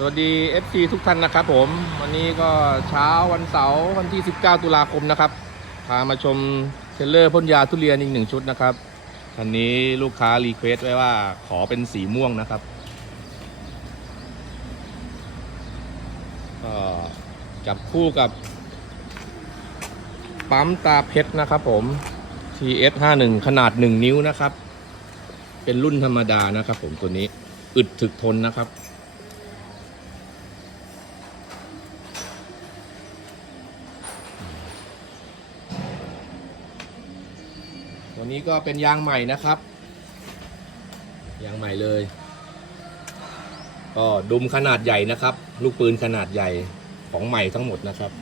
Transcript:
สวัสดี FC ทุกท่านนะครับผมวันนี้ก็เช้าวันเสาร์วันที่ 19 ตุลาคมนะครับพามาชมเทรลเลอร์พ่นยาทุเรียนอีกหนึ่งชุดนะครับคันนี้ลูกค้ารีเควสต์ไว้ว่าขอเป็นสีม่วงนะครับก็จับคู่กับ ปั๊มตาเพชรนะครับผม TS 5 1 ขนาด 1 นิ้วนะครับ เป็นรุ่นธรรมดานะครับผมตัวนี้อึดถึกทนนะครับ ตัวนี้ก็เป็นยางใหม่นะครับ ยางใหม่เลย ก็ดุมขนาดใหญ่นะครับ ลูกปืนขนาดใหญ่ของใหม่ทั้งหมดนะครับ